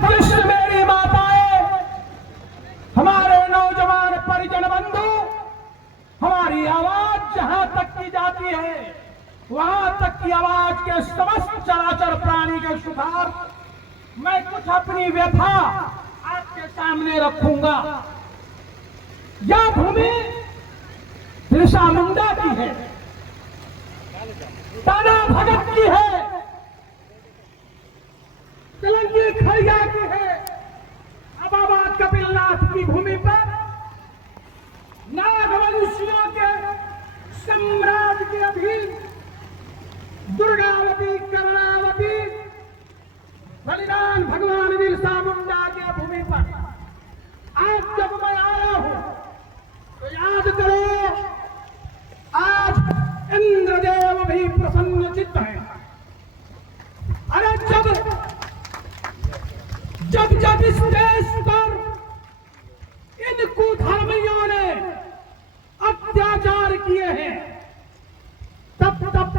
भविष्य मेरी माताएं, हमारे नौजवान परिजन बंधु, हमारी आवाज जहां तक की जाती है वहां तक की आवाज के समस्त चराचर प्राणी के सुधार मैं कुछ अपनी व्यथा आपके सामने रखूंगा। यह भूमि बिरसा मुंडा की है, ताना भगत की है, तिलंगी खड़िया की है। अबाबाद कपिलनाथ की भूमि पर नागवंशियों के साम्राज्य के अधीन दुर्गावती, कर्णावती, बलिदान भगवान बिरसा मुंडा की भूमि पर आज जब मैं आया हूं तो याद करो, आज इंद्रदेव भी प्रसन्न चित्त है। अरे जब इस देश पर इन कुधर्मियों ने अत्याचार किए हैं, तब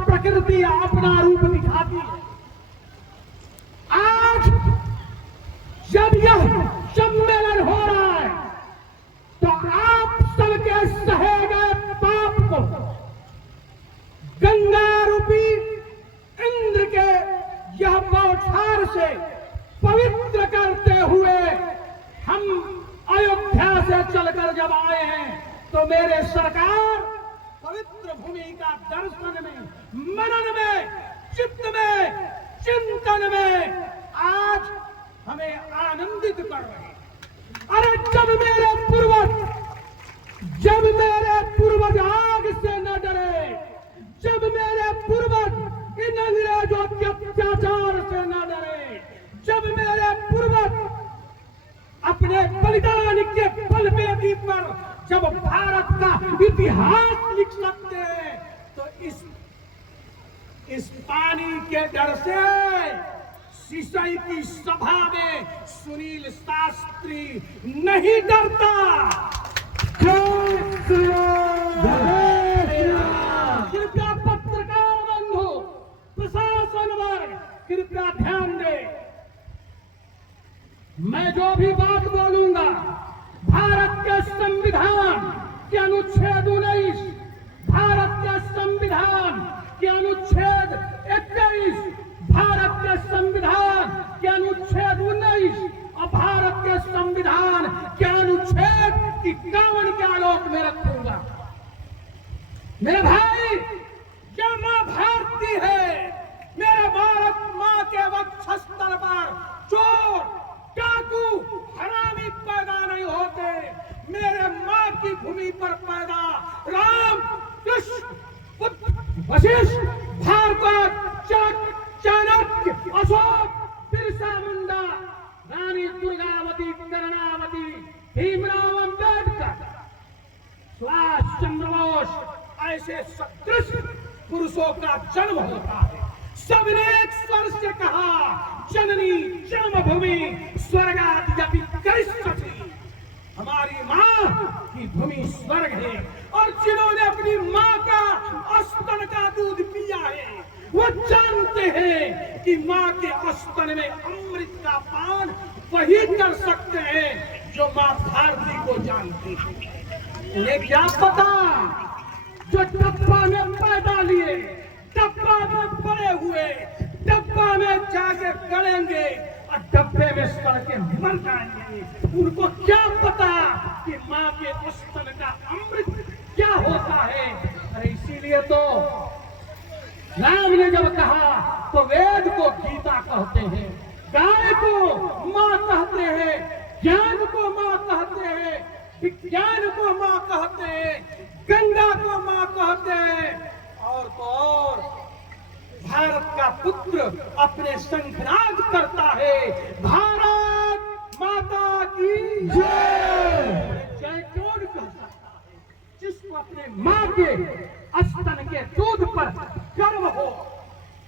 प्रकृति अपना रूप दिखाती है। आज जब यह सम्मेलन हो रहा है तो आप सबके सहे गए पाप को गंगा रूपी इंद्र के यह बौछार से पवित्र करते हुए हम अयोध्या से चलकर जब आए हैं तो मेरे सरकार पवित्र भूमि का दर्शन में, मनन में, चित्त में, चिंतन में आज हमें आनंदित कर रहे हैं। अरे जब मेरे पूर्वज आग से न डरे, जब मेरे पूर्वज इन अंग्रेजों के अत्याचार से न डरे, जब मेरे पूर्वज अपने बलिदान के बलवेदी पर जब भारत का इतिहास लिख सकते हैं तो इस पानी के डर से सिसई की सभा में सुनील शास्त्री नहीं डरता। कृपया पत्रकार बंधु, प्रशासन वर्ग कृपया ध्यान दे। मैं जो भी बात बोलूंगा भारत के संविधान के अनुच्छेद 19, भारत के संविधान के अनुच्छेद 21, भारत के संविधान के अनुच्छेद 19 और भारत के संविधान के अनुच्छेद 51 के आलोक में रखूंगा। मेरे भाई, क्या मां भारती है? मेरे भारत मां के वक्षस्थल पर चोर, डाकू, हरामी पैदा नहीं होते। मेरे मां की भूमि पर पैदा राम, कृष्ण, वशिष्ठ, भार्गव, चाणक्य, अशोक, बिरसा मुंडा, रानी दुर्गावती, कर्णावती, भीमराव अंबेडकर, सुभाष चंद्र बोस, ऐसे सदृश पुरुषों का जन्म होता है। सबने एक स्वर से कहा, जननी जन्मभूमि स्वर्गादि करिष्यति। हमारी मां की भूमि स्वर्ग है और जिन्होंने अपनी मां का स्तन का दूध पिया है वो जानते हैं कि मां के स्तन में अमृत का पान वही कर सकते हैं जो मां भारती को जानती है। उन्हें क्या पता जो डब्बा में पैदा लिए, डब्बा में पड़े हुए, डब्बा में जाके गड़ेंगे और डब्बे में सड़ के मर जाएंगे। उनको क्या पता कि मां के स्तन का अमृत क्या होता है। अरे इसीलिए तो राम ने जब कहा तो वेद को गीता कहते हैं, गाय को मां कहते हैं, ज्ञान को मां कहते हैं, विज्ञान को मां कहते हैं, गंगा को मां कहते हैं। और तो और भारत का पुत्र अपने शंखनाद करता है, भारत माता की जय। जय कौन कह सकता है? जिसको अपने मां के स्तन के दूध पर गर्व हो।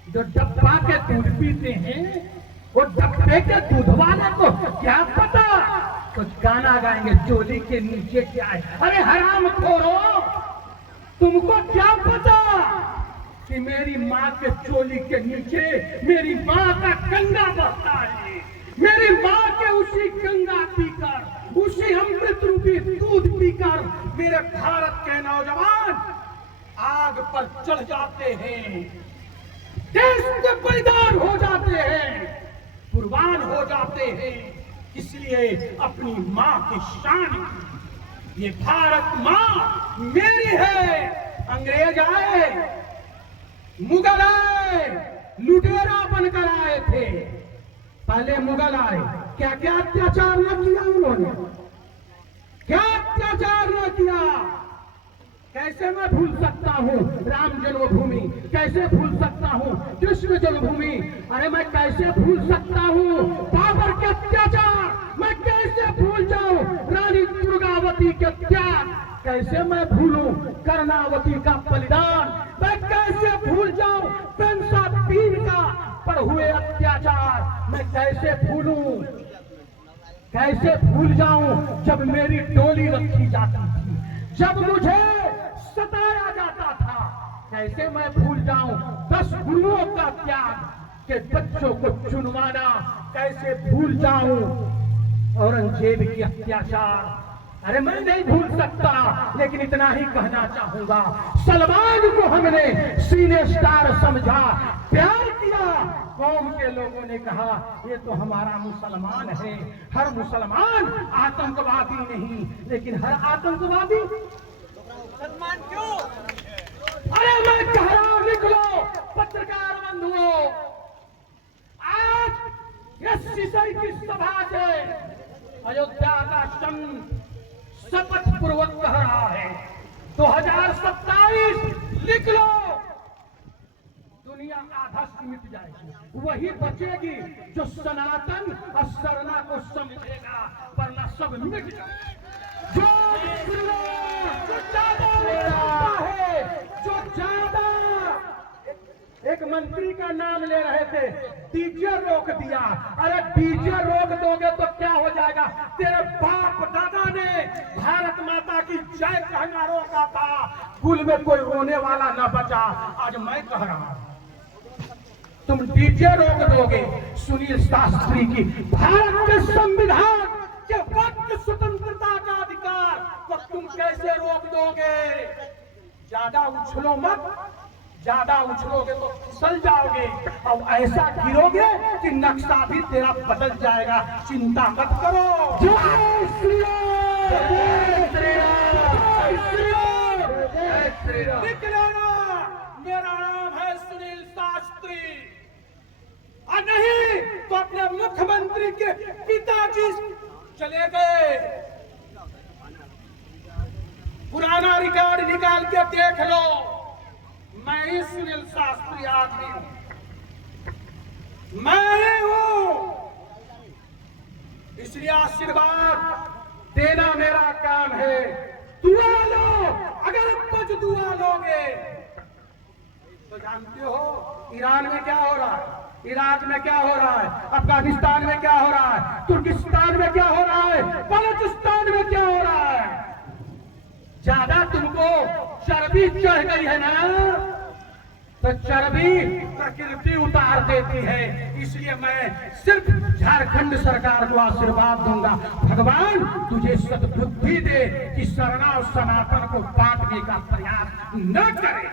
जो डब्बा के दूध पीते हैं वो डब्बे के दूध वाले को क्या पता कुछ गाना गाएंगे चोली के नीचे क्या है। अरे हराम खोरो, तुमको क्या पता कि मेरी माँ के चोली के नीचे मेरी माँ का गंगा बहता है। मेरी माँ के उसी गंगा पीकर, उसी अमृत रूपी दूध पीकर मेरे भारत के नौजवान आग पर चढ़ जाते हैं, देश के बलिदान हो जाते हैं, कुर्बान हो जाते हैं। इसलिए अपनी माँ की शान, ये भारत माँ मेरी है। अंग्रेज आए, मुगल आए, लुटेरा बनकर आए थे। पहले मुगल आए, क्या क्या अत्याचार न किया उन्होंने, क्या अत्याचार न किया। कैसे मैं भूल सकता हूँ राम जन्मभूमि, कैसे भूल सकता हूँ कृष्ण जन्मभूमि, अरे मैं कैसे भूल सकता हूँ बाबर के अत्याचार, मैं कैसे भूल जाऊं रानी दुर्गावती के त्याग, कैसे मैं भूलूं कर्णावती का बलिदान, मैं कैसे भूल जाऊं पेंसा पीर का पर हुए अत्याचार, मैं कैसे भूलूं, कैसे भूल जाऊं जब मेरी डोली रखी जाती थी, जब मुझे सताया जाता था। कैसे मैं भूल जाऊं 10 गुरुओं का त्याग के बच्चों को चुनवाना, कैसे भूल जाऊं औरंगजेब की अत्याचार। अरे मैं नहीं भूल सकता, लेकिन इतना ही कहना चाहूंगा, सलमान को हमने सीने स्टार समझा, प्यार किया। कौम के लोगों ने कहा ये तो हमारा मुसलमान है। हर मुसलमान आतंकवादी नहीं, लेकिन हर आतंकवादी मुसलमान क्यों? अरे मैं कह रहा हूं, लिख लो पत्रकार बंधुओं, आज इस सिसई की सभा से अयोध्या का चंद शपथ पूर्वक कह रहा है 2027 लिख लो, दुनिया आधा से मिट जाएगी, वही बचेगी जो सनातन और सरना को समझेगा, वरना सब मिट जाएगा। जो ज्यादा है, जो ज्यादा, एक मंत्री का नाम ले रहे थे, डीजे रोक दिया। अरे डीजे रोक दोगे तो क्या हो जाएगा? तेरे बाप दादा ने भारत माता की जय कहना रोका था, कुल में कोई रोने वाला न बचा। आज मैं कह रहा हूं, तुम डीजे रोक दोगे सुनील शास्त्री की भारत के संविधान के वक्त स्वतंत्रता का अधिकार को तुम कैसे रोक दोगे? ज्यादा उछलो मत, ज्यादा उछलोगे तो फिसल जाओगे और ऐसा गिरोगे कि नक्शा भी तेरा बदल जाएगा। चिंता मत करो। जय श्री राम, जय श्री राम, जय श्री राम, जय श्री राम। लिख लेना, मेरा नाम है सुनील शास्त्री। और नहीं तो अपने मुख्यमंत्री के पिताजी चले गए, पुराना रिकॉर्ड निकाल के देख लो। मैं ही सुनील शास्त्री आदमी हूं, मैं ही हूं, इसलिए आशीर्वाद देना मेरा काम है। दुआ लो, अगर कुछ दुआ लोगे तो जानते हो ईरान में क्या हो रहा है, इराक में क्या हो रहा है, अफगानिस्तान में क्या हो रहा है, तुर्किस्तान में क्या हो रहा है, बलूचिस्तान में क्या हो रहा है। ज्यादा तुमको चर्बी चढ़ गई है ना, तो चर्बी प्रकृति उतार देती है। इसलिए मैं सिर्फ झारखंड सरकार को आशीर्वाद दूंगा, भगवान तुझे सद्बुद्धि दे कि सरना और सनातन को बांटने का प्रयास न करे।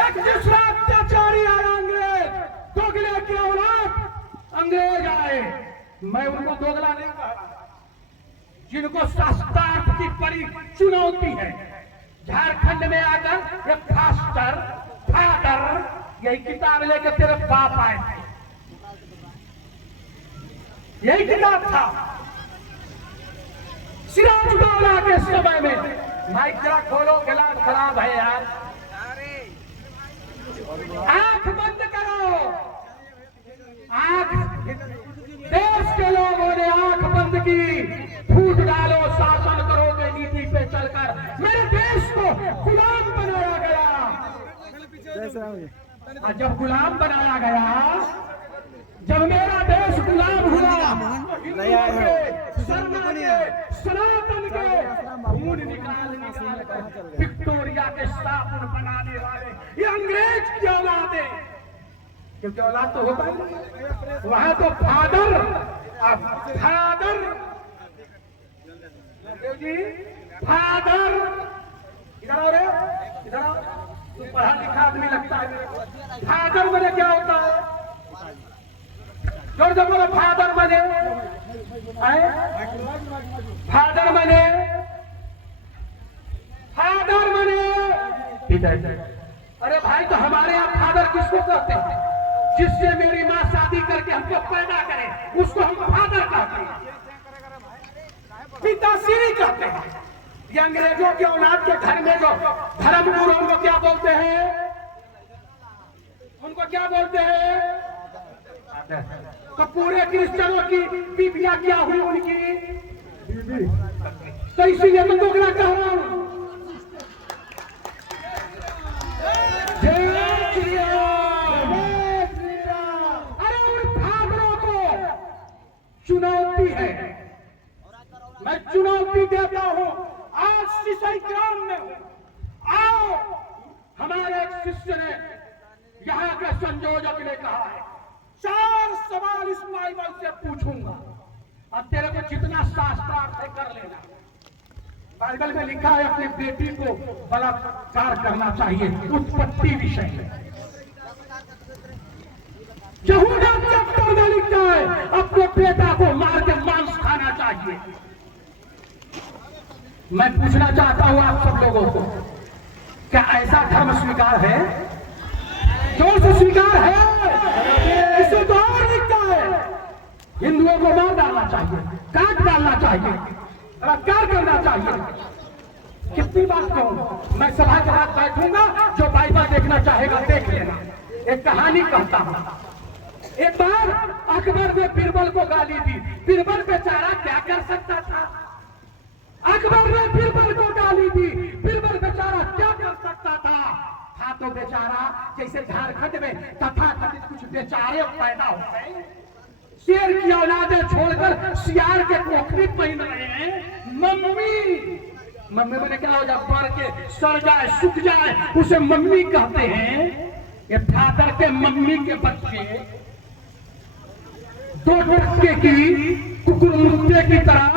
एक दूसरा अत्याचारी आया अंग्रेज, दोगले की औलाद अंग्रेज आए, मैं उनको दोगला नहीं कह रहा, जिनको शास्त्रार्थ की बड़ी चुनौती है। झारखंड में आकर एक फादर यही किताब लेकर तेरे बाप आए थे, यही किताब था सिराजुद्दौला के समय में। माइक जरा खोलो, गिलास खराब है यार। आंख बंद करो, आंख, देश के लोगों ने आंख बंद की। फूट डालो, शासन करोगे नीति पे चलकर। मेरे देश को गुलाम बनाया गया, और जब गुलाम बनाया गया, जब मेरा देश गुलाम हुआ, सनातन के खून निकाल कर विक्टोरिया के साबुन बनाने वाले ये अंग्रेज की औलादे क्योंकि औलाद तो होता है, वहां तो फादर जी, फादर इधर आओ रे, इधर आओ, तुम पढ़ा लिखा आदमी लगता है। फादर बने क्या होता है? जोर से बोलो, फादर बने आए, फादर बने, फादर बने। ठीक है, अरे भाई तो हमारे यहाँ फादर किसको कहते हैं? जिससे मेरी माँ शादी करके हमको पैदा करे उसको हम फादर कहते हैं, पिताश्री कहते हैं। ये अंग्रेजों के औलाद के घर में जो धर्मगुरु उनको क्या बोलते हैं? उनको क्या बोलते हैं? तो पूरे क्रिश्चियनों की बीबियां क्या हुई उनकी? तो इसीलिए तो दोगला कह रहा हूं। चुनौती है, मैं चुनौती देता हूं। आज शिशई ग्राम में हूं, आओ। हमारे एक शिष्य ने, यहाँ के संयोजक ने कहा है 4 सवाल इस बाइबल से पूछूंगा और तेरे को जितना शास्त्रार्थ है कर लेना। बाइबल में लिखा है अपनी बेटी को बलात्कार करना चाहिए, उत्पत्ति विषय में। यहूदा चैप्टर में लिखा है अपने बेटा को मार के मांस खाना चाहिए। मैं पूछना चाहता हूं आप सब लोगों को, क्या ऐसा धर्म स्वीकार है? जोर से स्वीकार है? इसे तो और लिखा है हिंदुओं को मार डालना चाहिए, काट डालना चाहिए, बलात्कार करना चाहिए। कितनी बात कहूं? मैं सभा के बाद बैठूंगा, जो बाइबल देखना चाहेगा देख लेना। एक कहानी कहता हूं। एक बार अकबर ने बीरबल को गाली दी। बीरबल बेचारा क्या कर सकता था? अकबर ने बीरबल को गाली दी, बीरबल बेचारा क्या कर सकता था तो बेचारा जैसे झारखंड में तथाकथित कुछ बेचारे पैदा हो गए, शेर की औलादें छोड़कर सियार के कोखरी पहन रहे हैं। मम्मी मैंने क्या हो जाए, बढ़ के सड़ जाए, सूख जाए, उसे मम्मी कहते हैं। ये फादर के मम्मी के बच्चे 2 टक्के की कुकुर मुत्ते की तरह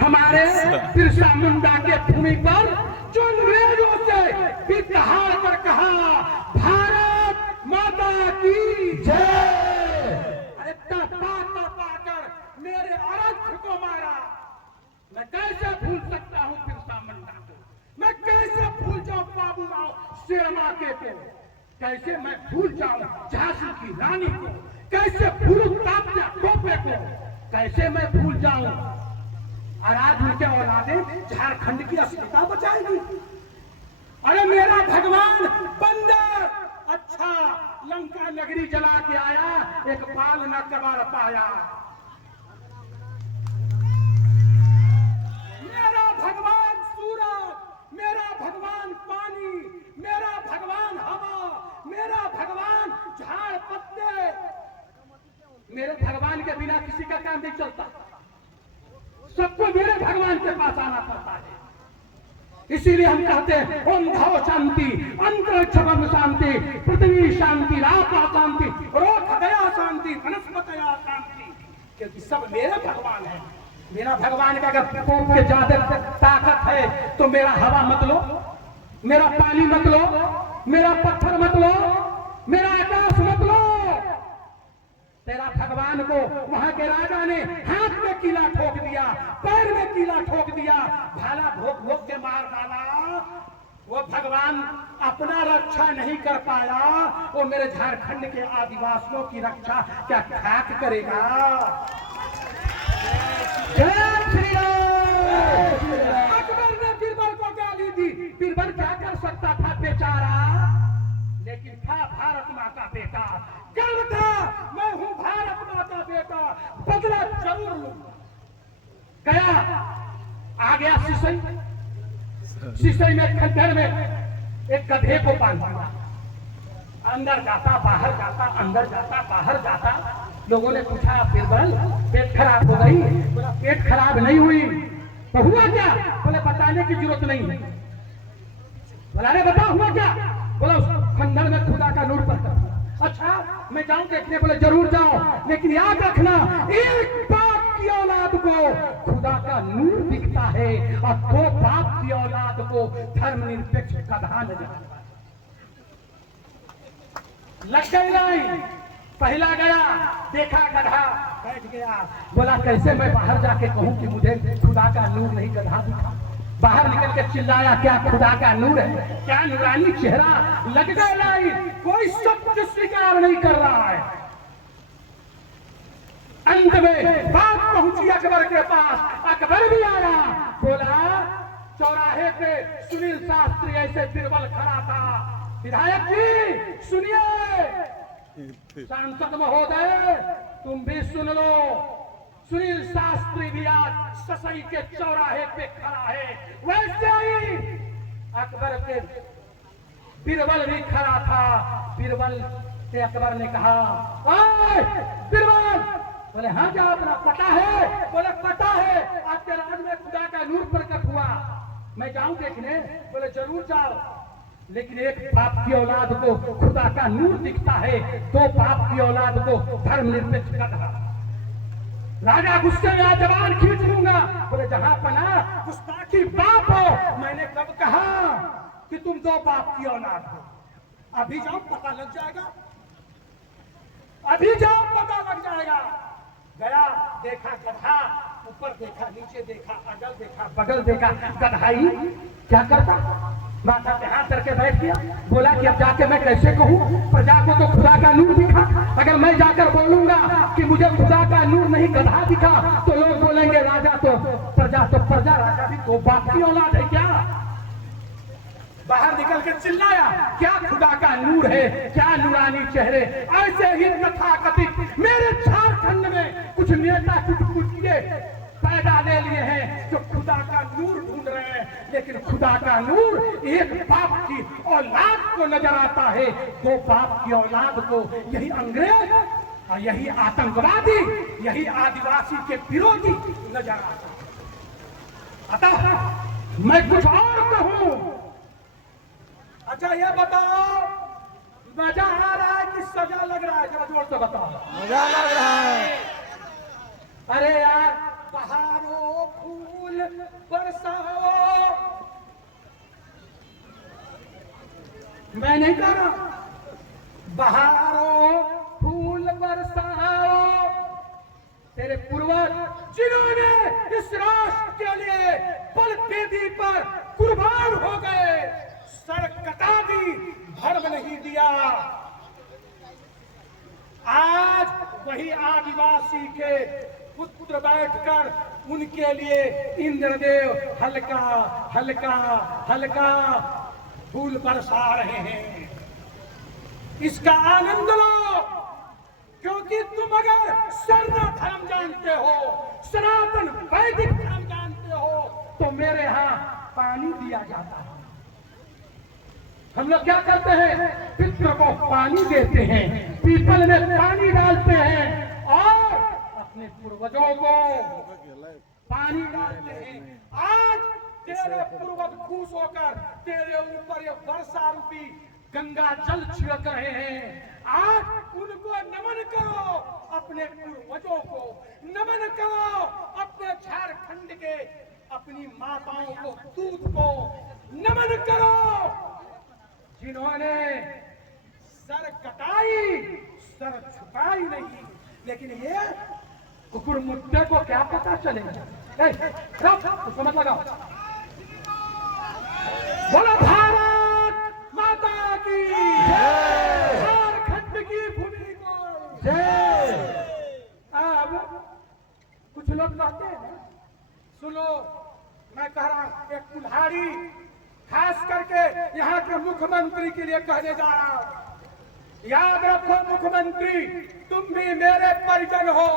हमारे बिरसा मुंडा के भूमि पर जो अंग्रेजों से बिहार पर कहा भारत माता की जय, अरे तपा कर मेरे अर्थ को मारा। मैं कैसे भूल सकता हूँ बिरसा मुंडा को? मैं कैसे भूल जाऊं बाबू राव शेरमाके को? कैसे मैं भूल जाऊं झांसी की रानी को? कैसे भूलूं तात्या टोपे को? कैसे मैं भूल जाऊं? और आज उनके औलादें झारखंड की अस्मिता बचाएगी। अरे मेरा भगवान बंदर अच्छा लंका नगरी जला के आया, एक बाल न कबाड़ पाया। मेरा भगवान सूरज, मेरा भगवान पानी, मेरा भगवान हवा, मेरा भगवान झाड़ पत्ते। मेरे भगवान के बिना किसी का काम नहीं चलता, सबको मेरे भगवान के पास आना पड़ता है। इसीलिए हम कहते हैं ओम भव शांति, अंतरिक्षम शांति, पृथ्वी शांति, रापा शांति, रोक दया शांति, वनस्पतया शांति, क्योंकि सब मेरे भगवान है। मेरा भगवान का अगर कोप के ज्यादा ताकत है तो मेरा हवा मत लो, मेरा पानी मत लो, मेरा पत्थर मत लो, मेरा आकाश मत लो। तेरा भगवान को वहां के राजा ने हाथ में कीला ठोक दिया, पैर में कीला ठोक दिया, भाला भोग भोग के मार डाला। वो भगवान अपना रक्षा नहीं कर पाया, वो मेरे झारखंड के आदिवासियों की रक्षा क्या खाक करेगा? जय श्री राम। अकबर ने बीरबल को गाली दी। बीरबल क्या कर सकता था बेचारा, लेकिन था भारत माँ का बेटा, गर्व था मैं हूँ भारत माँ का बेटा, बदला जरूर लूंगा। गया आ गया सिसई में खंडर में एक गधे को बांध दिया, अंदर जाता बाहर जाता, अंदर जाता बाहर जाता। लोगों ने पूछा बीरबल पेट खराब हो गई? बोला पेट खराब नहीं हुई। तो हुआ क्या? बोले बताने की जरूरत नहीं है। बोला अरे बताओ हुआ क्या? बोला उस खंडर में खुदा का नूर पड़ता। अच्छा मैं जाऊं देखने, बोले जरूर जाओ, लेकिन याद रखना एक बाप की औलाद को खुदा का नूर दिखता है और दो बाप की औलाद को धर्मनिरपेक्ष गधा नजर आता है। लग गई लाइन, पहला गया, देखा गधा, बैठ गया, बोला कैसे मैं बाहर जाके कहूं कि मुझे खुदा का नूर नहीं गधा दिखा। बाहर निकल के चिल्लाया, क्या खुदा का नूर है, क्या नूरानी चेहरा। लग गए लाइन, कोई सत्य स्वीकार नहीं कर रहा है। अंत में बात पहुंची अकबर के पास, अकबर भी आया, बोला चौराहे पे सुनील शास्त्री ऐसे बिरबल खड़ा था, विधायक जी सुनिए, सांसद महोदय तुम भी सुन लो, सुनील शास्त्री भी आज ससई के चौराहे पे खड़ा है। वैसे ही अकबर के बिरबल भी खड़ा था। बिरबल से अकबर ने कहा, ओए बिरबल, बोले हाँ क्या अपना पता है, बोले पता है, आपके राज में खुदा का नूर प्रकट हुआ, मैं जाऊं देखने, बोले जरूर जाओ, लेकिन एक बाप की औलाद को खुदा का नूर दिखता है, दो बाप की औलाद को धर्मनिरपेक्ष गधा। राजा गुस्से में जवान खींच लूंगा, बोले जहां पना गुस्ताखी बाप हो, मैंने कब कहा कि तुम दो बाप की औलाद हो, अभी जाओ पता लग जाएगा, अभी जाओ पता लग जाएगा। गया, देखा गधा, ऊपर देखा, नीचे देखा, अगल देखा, बगल देखा, गधाई क्या करता, माथा पे हाथ करके बैठ गया। बोला कि अब जाके मैं कैसे कहूँ, प्रजा को तो खुदा का नूर दिखा, अगर मैं जाकर बोलूंगा कि मुझे खुदा का नूर नहीं गधा दिखा तो लोग बोलेंगे राजा तो प्रजा, राजा भी तो बाप की औलाद है क्या। बाहर निकल के चिल्लाया, क्या खुदा का नूर है, क्या नूरानी चेहरे। ऐसे ही तथाकथित मेरे झारखंड में कुछ नेता कुछ पैदा ले लिए हैं जो खुदा का नूर ढूंढ रहे हैं, लेकिन खुदा का नूर एक बाप की औलाद को नजर आता है, दो बाप की औलाद को यही अंग्रेज और यही आतंकवादी, यही आदिवासी के विरोधी नजर आता है। अतः मैं कुछ और कहूं, अच्छा ये बताओ मजा आ रहा है कि सजा लग रहा है, जरा जोर से बताओ। मजा लग रहा है। अरे यार, बहारो फूल बरसाओ, मैं नहीं कह रहा, बहारो फूल बरसाओ, तेरे पूर्वज जिन्होंने इस राष्ट्र के लिए बलवेदी पर कुर्बान हो गए, सर कटा दी, धर्म नहीं दिया, आज वही आदिवासी के पुत्र बैठकर उनके लिए इंद्रदेव हल्का हल्का हल्का फूल बरसा रहे हैं। इसका आनंद लो, क्योंकि तुम अगर स्वर्ण धर्म जानते हो, सनातन वैदिक धर्म जानते हो, तो मेरे यहाँ पानी दिया जाता है। हम लोग क्या करते हैं, पितृ को पानी देते हैं, पीपल में पानी डालते हैं और अपने पूर्वजों को पानी डालते हैं। आज तेरे पूर्वज खुश होकर तेरे ऊपर ये वर्षा रूपी गंगा जल छिड़क रहे हैं। आज उनको नमन करो, अपने पूर्वजों को नमन करो, अपने झारखंड के अपनी माताओं को, दूध को नमन करो, जिन्होंने सर कटाई, सर झुकाई नहीं। लेकिन ये कुकुर मुद्दे को क्या पता चलेगा। उसको मत लगाओ। बोलो भारत माता की जय, झारखंड की भूमि को जय। अब कुछ लोग कहते हैं, सुनो मैं कह रहा हूं, एक कुल्हाड़ी खास करके यहाँ के मुख्यमंत्री के लिए कहने जा रहा हूं, याद रखो मुख्यमंत्री, तुम भी मेरे परिजन हो,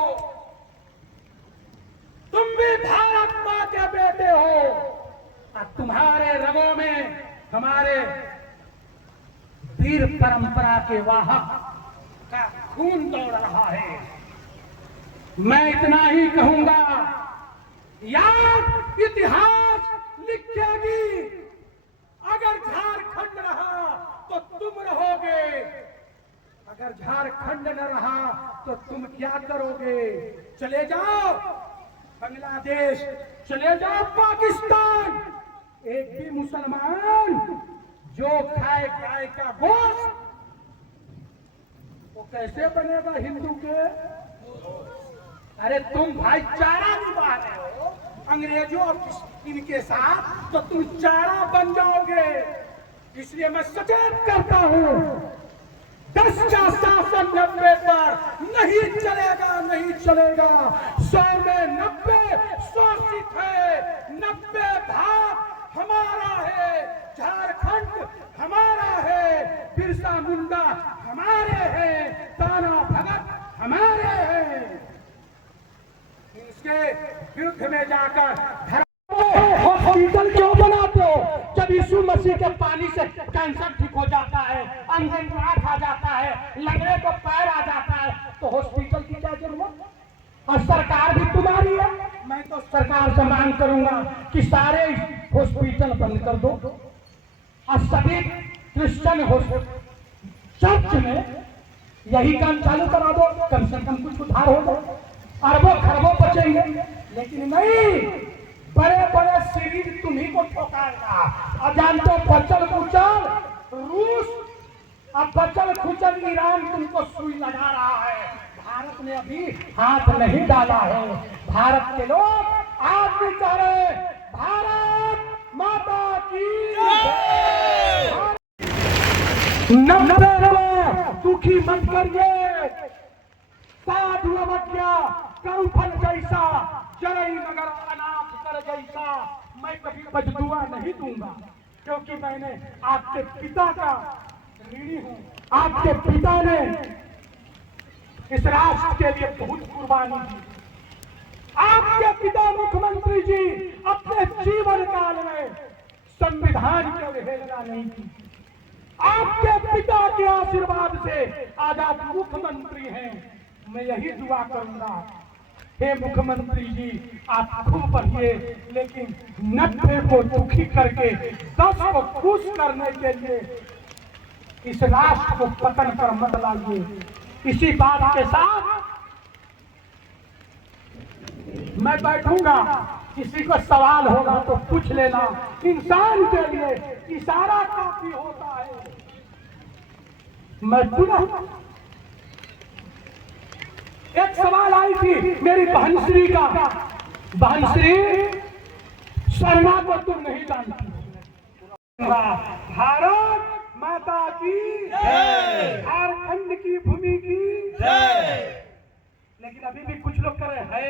तुम भी भारत मां के बेटे हो, और तुम्हारे रगों में हमारे वीर परंपरा के वाहक का खून दौड़ रहा है। मैं इतना ही कहूंगा, याद इतिहास लिखेगी, अगर झारखंड रहा तो तुम रहोगे, अगर अगर झारखंड न रहा तो तुम क्या करोगे? चले जाओ बांग्लादेश, चले जाओ पाकिस्तान, एक भी मुसलमान जो खाए गाय का गोश्त वो कैसे बनेगा हिंदू के? अरे तुम भाईचारा निभा रहे हो अंग्रेजों और इनके साथ, तो तुम चारा बन जाओगे। इसलिए मैं सचेत करता हूं 10 का शासन 90 पर नहीं चलेगा, नहीं चलेगा। 100 में 90 शोषित है, 90 भाग हमारा है, झारखंड हमारा है, बिरसा मुंडा हमारे हैं, ताना भगत हमारे हैं। इसके विरुद्ध में जाकर हॉस्पिटल क्यों बनाते हो? जब यीशु मसीह के पानी से कैंसर ठीक हो जाता है, अंधेरात आ जाता है, लंगड़े को पैर आ जाता है, तो हॉस्पिटल की क्या जरूरत? और सरकार भी तुम्हारी है। मैं तो सरकार से मांग करूंगा कि सारे हॉस्पिटल बंद कर दो और सभी क्रिश्चियन चर्च में यही काम चालू करा दो, कम से कम कुछ उधार हो जाए, अरबों खरबों बचेंगे। लेकिन नहीं, बड़े बड़े सीरीज तुम्ही को ठोकाएगा। और जानते हो बचल कुचल रूस और बचल कुचल ईरान तुमको सुई लगा रहा है। भारत ने अभी हाथ नहीं डाला है। भारत के लोग आज भी कह रहे भारत माता की दुखी मत करिए, साधु अवज्ञा करुफल जैसा, जय मगर अनाथ कर जैसा मैं कभी बददुआ नहीं दूंगा, क्योंकि मैंने आपके पिता का ऋणी हूं। आपके पिता ने इस राष्ट्र के लिए बहुत कुर्बानी दी। आपके पिता मुख्यमंत्री जी अपने जीवन काल में संविधान की अवहेलना नहीं की। आपके पिता के आशीर्वाद से आज आप मुख्यमंत्री हैं। मैं यही दुआ करूंगा, हे मुख्यमंत्री जी आप खूब पढ़िए, लेकिन 90 को दुखी करके 10 को खुश करने के लिए इस राष्ट्र को पतन कर मत लाइए। इसी बात के साथ मैं बैठूंगा, किसी को सवाल होगा तो पूछ लेना। इंसान के लिए इशारा काफी होता है। मैं पुनः एक सवाल आई थी मेरी बहनश्री का, बहनश्री शर्मा को तुम नहीं जानती। भारत माता की जय, झारखंड की भूमि की जय। लेकिन अभी भी कुछ लोग करे है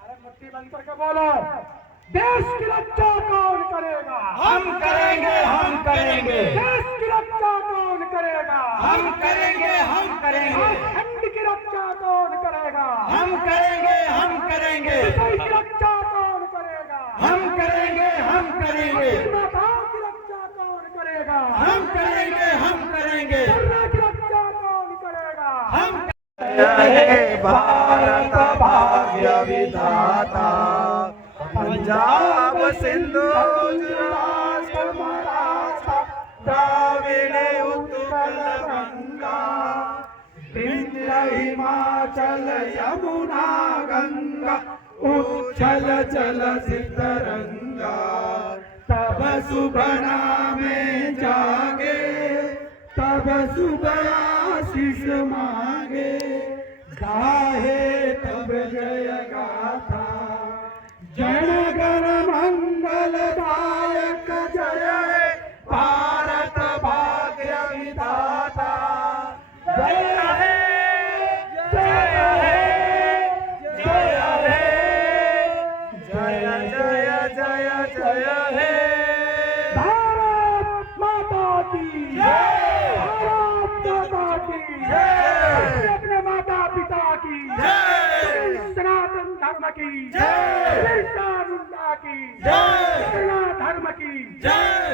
अरे मुट्ठी बंद करके बोलो, देश की रक्षा कौन करेगा? हम करेंगे, हम करेंगे। देश की रक्षा कौन करेगा? हम करेंगे, हम करेंगे। झारखंड की रक्षा कौन करेगा? हम करेंगे, हम करेंगे। विजय की रक्षा कौन करेगा? हम करेंगे, हम करेंगे। माताओं की रक्षा कौन करेगा? हम करेंगे, हम करेंगे। सरना की रक्षा कौन करेगा? हम हे भारत भाग्य विधाता, पंजाब सिंधु गुजरात मराठा द्राविड़ उत्कल गंगा, विंध्य हिमाचल यमुना गंगा, उच्छल जल तरंगा। तब सुबह नामे जागे, तब सुबह आशीष मांगे, गाहे तब जय गाथा। जन गण मंगल दायक जय हे भारत भाग्य विधाता। जय हे, जय हे, जय हे, जय जय जय जय हे। भारत माता की जय, भारत माता की जय, अपने माता पिता की जय, सनातन धर्म की जय, बिरसा मुंडा की जय, धर्म की जय।